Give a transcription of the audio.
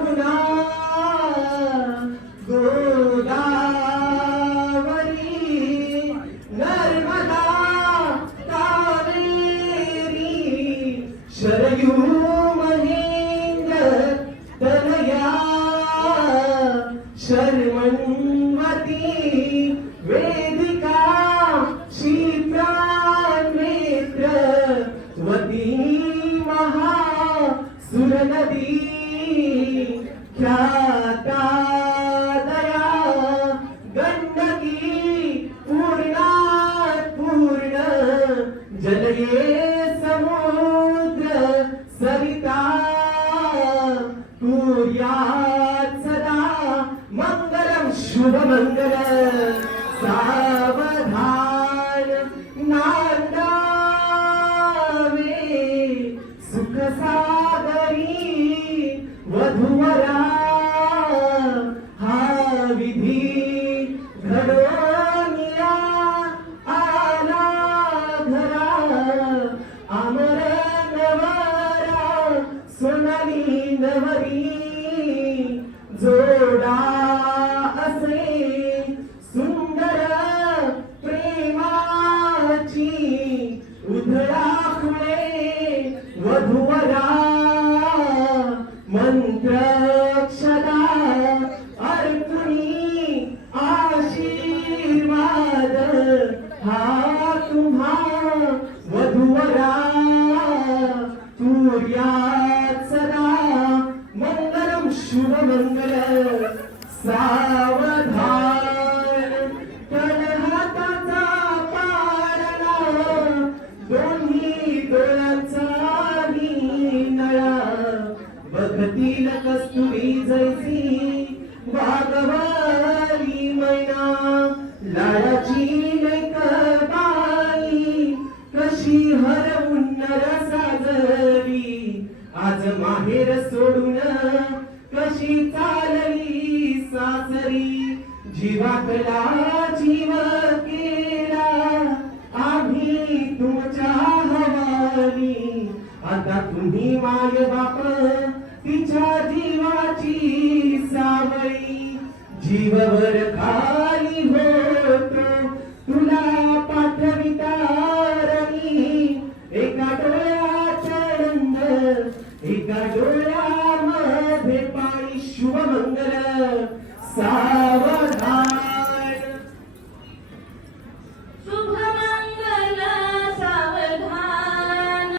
यमुना गोदावरी नर्मदा कावेरी शरयू महेंद्र तनया शर्मन्वती वेदिका क्षिप्रा नेत्र वती महा सुरनदी ख्याता दया गंडकी पूर्णात पूर्ण जलये समुद्र सरिता कुर्यात् सदा मंगलम शुभ मंगल सावधान नांदावे सुख सागरी वधुवरा हा विधी घडोनिया आला घरा अमर नवरा सोनाली नवरी जोडा असे सुंदर प्रेमाची उधळा फुले वधुवरा मंत्रक्षदा अर्पणी आशीर्वाद हा तुम्हा वधुवरा तुर्यात सदा मंगलम शुभ मंगल सावधान कलहाताचा पाळणा दोन्ही डोळ्यांचा नळा बघतील कस्तुरी जैसी वागवाली मैना लाडाची लेक बाई कशी हरवून साजली आज माहेर सोडून कशी चालली सासरी जीवातला जीव केला आम्ही तुमच्या हवाली आता तुम्ही माय बाप तिच्या जीवाची सावळी जीववर खाली होतो तुला पाठविता रणी एका डोळ्यात एका डोळ्यामध्ये पाणी शुभ मंगल सा